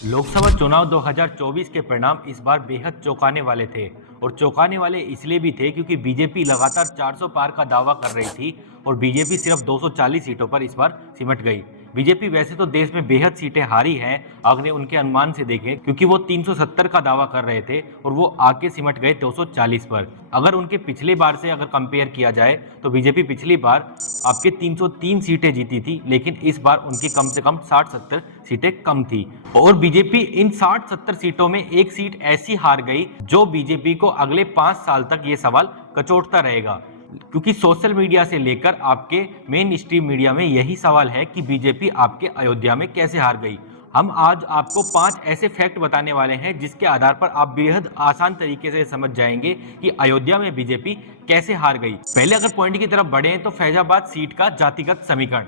लोकसभा चुनाव 2024 के परिणाम इस बार बेहद चौंकाने वाले थे और चौंकाने वाले इसलिए भी थे क्योंकि बीजेपी लगातार 400 पार का दावा कर रही थी और बीजेपी सिर्फ 240 सीटों पर इस बार सिमट गई। बीजेपी वैसे तो देश में बेहद सीटें हारी हैं अगर उनके अनुमान से देखें, क्योंकि वो 370 का दावा कर रहे थे और वो आके सिमट गए 240 पर। अगर उनके पिछले बार से अगर कंपेयर किया जाए तो बीजेपी पिछली बार आपके 303 सीटें जीती थी, लेकिन इस बार उनकी कम से कम 60-70 सीटें कम थी और बीजेपी इन 60-70 सीटों में एक सीट ऐसी हार गई जो बीजेपी को अगले 5 साल तक ये सवाल कचोटता रहेगा, क्योंकि सोशल मीडिया से लेकर आपके मेन स्ट्रीम मीडिया में यही सवाल है कि बीजेपी आपके अयोध्या में कैसे हार गई। हम आज आपको 5 ऐसे फैक्ट बताने वाले हैं जिसके आधार पर आप बेहद आसान तरीके से समझ जाएंगे कि अयोध्या में बीजेपी कैसे हार गई। पहले अगर पॉइंट की तरफ बढ़े तो फैजाबाद सीट का जातिगत समीकरण।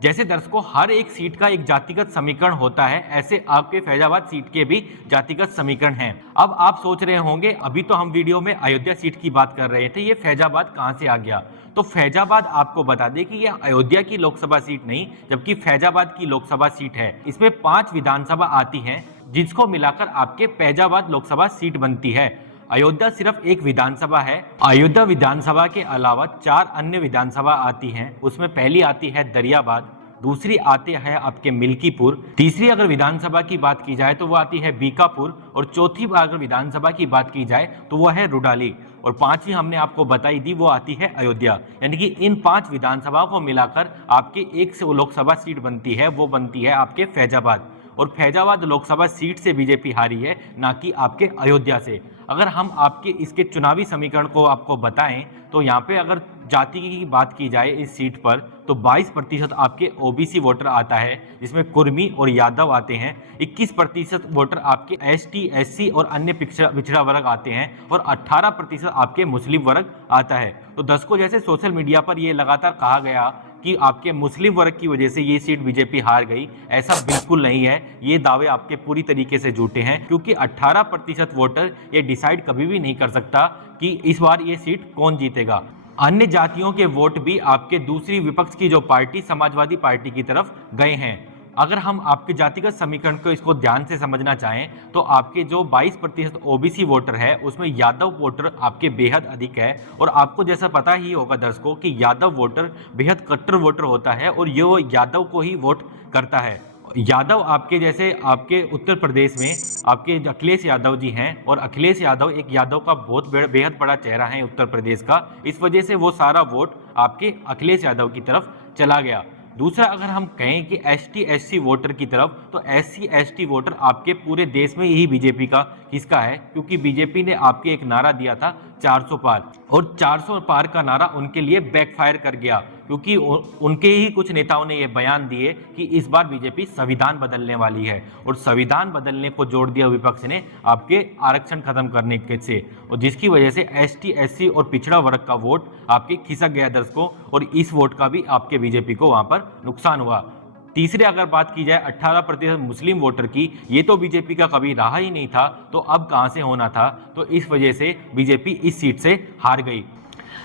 जैसे दर्शकों हर एक सीट का एक जातिगत समीकरण होता है, ऐसे आपके फैजाबाद सीट के भी जातिगत समीकरण हैं। अब आप सोच रहे होंगे अभी तो हम वीडियो में अयोध्या सीट की बात कर रहे थे, ये फैजाबाद कहां से आ गया? तो फैजाबाद आपको बता दें कि यह अयोध्या की लोकसभा सीट नहीं जबकि फैजाबाद की लोकसभा सीट है। इसमें 5 विधानसभा आती हैं जिसको मिलाकर आपके फैजाबाद लोकसभा सीट बनती है। अयोध्या सिर्फ एक विधानसभा है। अयोध्या विधानसभा के अलावा 4 अन्य विधानसभा आती हैं। उसमें पहली आती है दरियाबाद, दूसरी आती है आपके मिल्कीपुर, तीसरी अगर विधानसभा की बात की जाए तो वो आती है बीकापुर और चौथी अगर विधानसभा की बात की जाए तो वो है रुडाली और 5वीं हमने आपको बताई दी वो आती है अयोध्या। यानी कि इन 5 विधानसभाओं को मिलाकर आपके एक से लोकसभा सीट बनती है, वो बनती है आपके फैजाबाद और फैजाबाद लोकसभा सीट से बीजेपी हारी है, ना कि आपके अयोध्या से। अगर हम आपके इसके चुनावी समीकरण को आपको बताएं तो यहाँ पे अगर जाति की बात की जाए इस सीट पर तो 22% आपके ओबीसी वोटर आता है, जिसमें कुर्मी और यादव आते हैं। 21% वोटर आपके एसटी, एससी और अन्य पिछड़ा वर्ग आते हैं और 18% आपके मुस्लिम वर्ग आता है। तो दर्शकों जैसे सोशल मीडिया पर ये लगातार कहा गया कि आपके मुस्लिम वर्ग की वजह से ये सीट बीजेपी हार गई, ऐसा बिल्कुल नहीं है। ये दावे आपके पूरी तरीके से झूठे हैं, क्योंकि 18% वोटर ये डिसाइड कभी भी नहीं कर सकता कि इस बार ये सीट कौन जीतेगा। अन्य जातियों के वोट भी आपके दूसरी विपक्ष की जो पार्टी समाजवादी पार्टी की तरफ गए हैं। अगर हम आपके जातिगत समीकरण को इसको ध्यान से समझना चाहें तो आपके जो 22% ओबीसी वोटर है उसमें यादव वोटर आपके बेहद अधिक है और आपको जैसा पता ही होगा दर्शकों कि यादव वोटर बेहद कट्टर वोटर होता है और ये यादव को ही वोट करता है। यादव आपके जैसे आपके उत्तर प्रदेश में आपके अखिलेश यादव जी हैं और अखिलेश यादव एक यादव का बहुत बेहद बड़ा चेहरा है उत्तर प्रदेश का, इस वजह से वो सारा वोट आपके अखिलेश यादव की तरफ चला गया। दूसरा अगर हम कहें कि एसटी एससी वोटर की तरफ तो एससी एसटी वोटर आपके पूरे देश में यही बीजेपी का हिस्सा है, क्योंकि बीजेपी ने आपके एक नारा दिया था 400 पार और 400 पार का नारा उनके लिए बैकफायर कर गया, क्योंकि उनके ही कुछ नेताओं ने यह बयान दिए कि इस बार बीजेपी संविधान बदलने वाली है और संविधान बदलने को जोड़ दिया विपक्ष ने आपके आरक्षण खत्म करने के से, और जिसकी वजह से एसटी एससी और पिछड़ा वर्ग का वोट आपके खिसक गया दर्शकों और इस वोट का भी आपके बीजेपी को वहां पर नुकसान हुआ। तीसरे अगर बात की जाए 18% मुस्लिम वोटर की, ये तो बीजेपी का कभी रहा ही नहीं था, तो अब कहां से होना था, तो इस वजह से बीजेपी इस सीट से हार गई।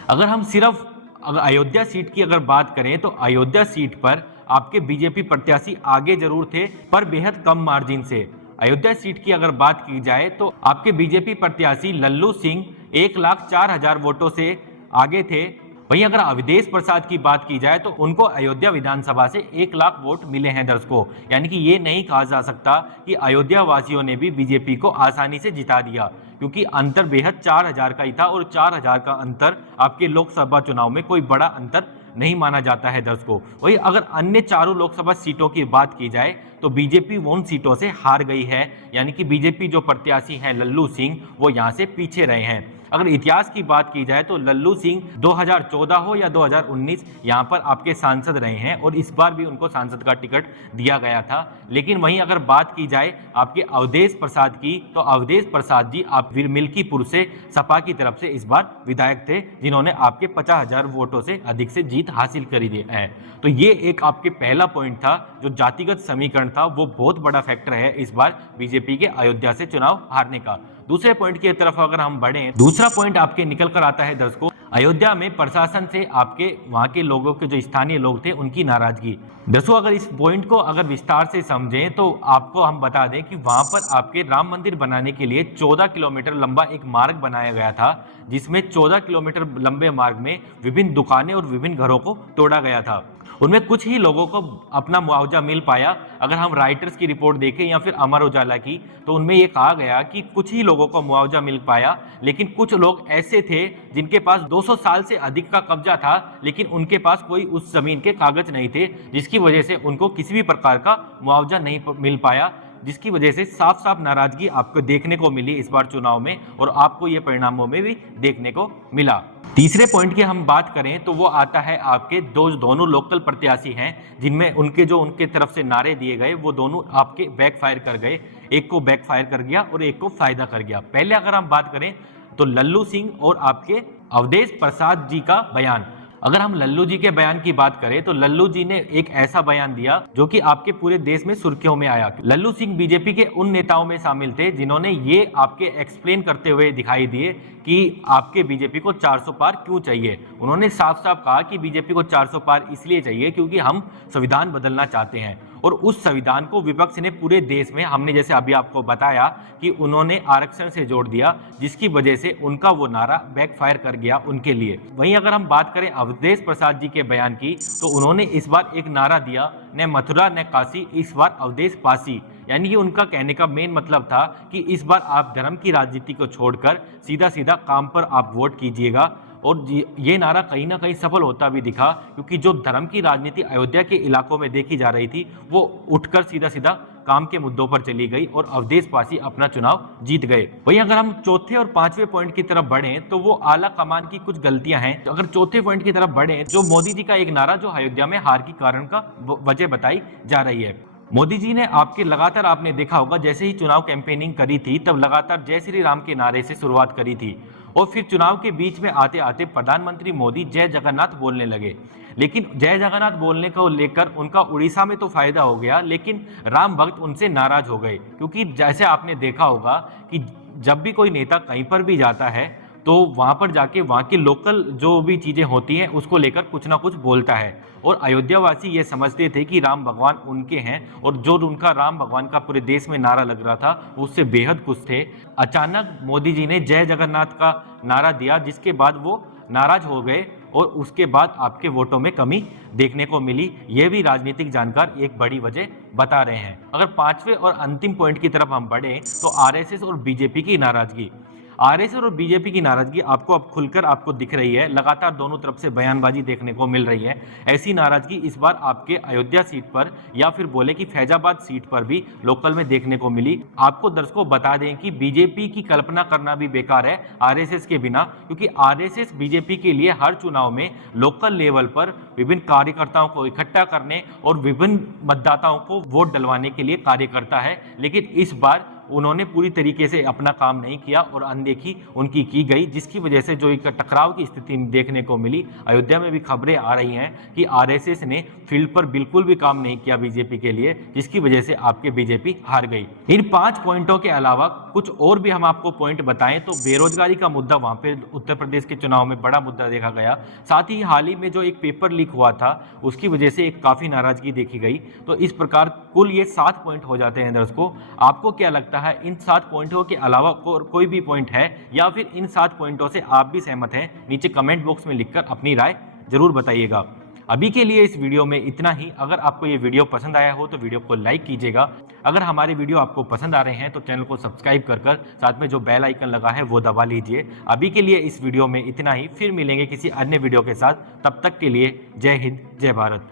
अगर हम सिर्फ अगर अयोध्या सीट की अगर बात करें तो अयोध्या सीट पर आपके बीजेपी प्रत्याशी आगे जरूर थे पर बेहद कम मार्जिन से। अयोध्या सीट की अगर बात की जाए तो आपके बीजेपी प्रत्याशी लल्लू सिंह 1,04,000 वोटों से आगे थे। वहीं अगर अवधेश प्रसाद की बात की जाए तो उनको अयोध्या विधानसभा से 1 लाख वोट मिले हैं दर्शकों। यानी कि ये नहीं कहा जा सकता कि अयोध्या वासियों ने भी बीजेपी को आसानी से जिता दिया, क्योंकि अंतर बेहद 4,000 का ही था और 4,000 का अंतर आपके लोकसभा चुनाव में कोई बड़ा अंतर नहीं माना जाता है दर्शकों। वही अगर अन्य चारों लोकसभा सीटों की बात की जाए तो बीजेपी उन सीटों से हार गई है, यानी कि बीजेपी जो प्रत्याशी हैं लल्लू सिंह वो यहां से पीछे रहे हैं। अगर इतिहास की बात की जाए तो लल्लू सिंह 2014 हो या 2019 यहाँ पर आपके सांसद रहे हैं और इस बार भी उनको सांसद का टिकट दिया गया था। लेकिन वहीं अगर बात की जाए आपके अवधेश प्रसाद की तो अवधेश प्रसाद जी आप मिल्कीपुर से सपा की तरफ से इस बार विधायक थे, जिन्होंने आपके 50,000 वोटों से अधिक से जीत हासिल करी है। तो ये एक आपके पहला पॉइंट था, जो जातिगत समीकरण था वो बहुत बड़ा फैक्टर है इस बार बीजेपी के अयोध्या से चुनाव हारने का। दूसरे पॉइंट की तरफ अगर हम बढ़ें, दूसरा पॉइंट आपके निकल कर आता है दर्शकों अयोध्या में प्रशासन से आपके वहाँ के लोगों के जो स्थानीय लोग थे उनकी नाराजगी। दोस्तों अगर इस पॉइंट को अगर विस्तार से समझें तो आपको हम बता दें कि वहाँ पर आपके राम मंदिर बनाने के लिए 14 किलोमीटर लंबा एक मार्ग बनाया गया था, जिसमें 14 किलोमीटर लंबे मार्ग में विभिन्न दुकानें और विभिन्न घरों को तोड़ा गया था। उनमें कुछ ही लोगों को अपना मुआवजा मिल पाया। अगर हम राइटर्स की रिपोर्ट देखें या फिर अमर उजाला की, तो उनमें ये कहा गया कि कुछ ही लोगों को मुआवजा मिल पाया, लेकिन कुछ लोग ऐसे थे जिनके पास 200 साल से अधिक का कब्जा था, लेकिन उनके पास कोई उस जमीन के कागज नहीं थे, जिसकी वजह से उनको किसी भी प्रकार का मुआवजा नहीं मिल पाया, जिसकी वजह से साफ साफ नाराजगी आपको देखने को मिली इस बार चुनाव में, और आपको ये परिणामों में भी देखने को मिला। तीसरे पॉइंट की हम बात करें तो वो आता है आपके दोनों लोकल प्रत्याशी हैं, जिनमें उनके तरफ से नारे दिए गए वो दोनों आपके बैकफायर कर गए। एक को बैकफायर कर गया और एक को फायदा कर गया। पहले अगर हम बात करें तो लल्लू सिंह और आपके अवधेश प्रसाद जी का बयान। अगर हम लल्लू जी के बयान की बात करें तो लल्लू जी ने एक ऐसा बयान दिया जो कि आपके पूरे देश में सुर्खियों में आया। लल्लू सिंह बीजेपी के उन नेताओं में शामिल थे जिन्होंने ये आपके एक्सप्लेन करते हुए दिखाई दिए कि आपके बीजेपी को 400 पार क्यों चाहिए। उन्होंने साफ साफ कहा कि बीजेपी को 400 पार इसलिए चाहिए क्योंकि हम संविधान बदलना चाहते हैं, और उस संविधान को विपक्ष ने पूरे देश में, हमने जैसे अभी आपको बताया कि उन्होंने आरक्षण से जोड़ दिया, जिसकी वजह से उनका वो नारा बैकफायर कर गया उनके लिए। वहीं अगर हम बात करें अवधेश प्रसाद जी के बयान की, तो उन्होंने इस बार एक नारा दिया, न मथुरा न काशी, इस बार अवधेश पासी। यानी कि उनका कहने का मेन मतलब था कि इस बार आप धर्म की राजनीति को छोड़कर सीधा सीधा काम पर आप वोट कीजिएगा। और ये नारा कहीं ना कहीं सफल होता भी दिखा, क्योंकि जो धर्म की राजनीति अयोध्या के इलाकों में देखी जा रही थी वो उठकर सीधा सीधा काम के मुद्दों पर चली गई और अवधेश पासी अपना चुनाव जीत गए। वहीं अगर हम चौथे और पांचवें पॉइंट की तरफ बढ़ें तो वो आला कमान की कुछ गलतियां हैं। तो अगर चौथे पॉइंट की तरफ बढ़ें, जो मोदी जी का एक नारा जो अयोध्या में हार की कारण का वजह बताई जा रही है। मोदी जी ने आपके लगातार, आपने देखा होगा जैसे ही चुनाव कैंपेनिंग करी थी तब लगातार जय श्री राम के नारे से शुरुआत करी थी, और फिर चुनाव के बीच में आते आते प्रधानमंत्री मोदी जय जगन्नाथ बोलने लगे। लेकिन जय जगन्नाथ बोलने को लेकर उनका उड़ीसा में तो फायदा हो गया, लेकिन राम भक्त उनसे नाराज हो गए, क्योंकि जैसे आपने देखा होगा कि जब भी कोई नेता कहीं पर भी जाता है तो वहाँ पर जाके वहाँ की लोकल जो भी चीज़ें होती हैं उसको लेकर कुछ ना कुछ बोलता है। और अयोध्यावासी ये समझते थे कि राम भगवान उनके हैं, और जो उनका राम भगवान का पूरे देश में नारा लग रहा था उससे बेहद खुश थे। अचानक मोदी जी ने जय जगन्नाथ का नारा दिया, जिसके बाद वो नाराज हो गए और उसके बाद आपके वोटों में कमी देखने को मिली। ये भी राजनीतिक जानकार एक बड़ी वजह बता रहे हैं। अगर पांचवें और अंतिम पॉइंट की तरफ हम बढ़े तो आरएसएस और बीजेपी की नाराजगी। आरएसएस और बीजेपी की नाराजगी आपको अब खुलकर आपको दिख रही है, लगातार दोनों तरफ से बयानबाजी देखने को मिल रही है। ऐसी नाराजगी इस बार आपके अयोध्या सीट पर या फिर बोले कि फैजाबाद सीट पर भी लोकल में देखने को मिली। आपको दर्शकों बता दें कि बीजेपी की कल्पना करना भी बेकार है आरएसएस के बिना, क्योंकि आरएसएस बीजेपी के लिए हर चुनाव में लोकल लेवल पर विभिन्न कार्यकर्ताओं को इकट्ठा करने और विभिन्न मतदाताओं को वोट डलवाने के लिए कार्य करता है। लेकिन इस बार उन्होंने पूरी तरीके से अपना काम नहीं किया और अनदेखी उनकी की गई, जिसकी वजह से जो एक टकराव की स्थिति देखने को मिली। अयोध्या में भी खबरें आ रही हैं कि आरएसएस ने फील्ड पर बिल्कुल भी काम नहीं किया बीजेपी के लिए, जिसकी वजह से आपके बीजेपी हार गई। इन 5 पॉइंटों के अलावा कुछ और भी हम आपको पॉइंट बताएं तो बेरोजगारी का मुद्दा वहां पे उत्तर प्रदेश के चुनाव में बड़ा मुद्दा देखा गया। साथ ही हाल ही में जो एक पेपर लीक हुआ था उसकी वजह से एक काफी नाराजगी देखी गई। तो इस प्रकार कुल ये 7 पॉइंट हो जाते हैं। दर्शकों, आपको क्या लगता है इन 7 पॉइंटों के अलावा कोई भी पॉइंट है या फिर इन 7 पॉइंटों से आप भी सहमत हैं? नीचे कमेंट बॉक्स में लिखकर अपनी राय जरूर बताइएगा। अभी के लिए इस वीडियो में इतना ही। अगर आपको ये वीडियो पसंद आया हो तो वीडियो को लाइक कीजिएगा। अगर हमारे वीडियो आपको पसंद आ रहे हैं तो चैनल को सब्सक्राइब कर साथ में जो बेल आइकन लगा है वो दबा लीजिए। अभी के लिए इस वीडियो में इतना ही, फिर मिलेंगे किसी अन्य वीडियो के साथ। तब तक के लिए जय हिंद, जय भारत।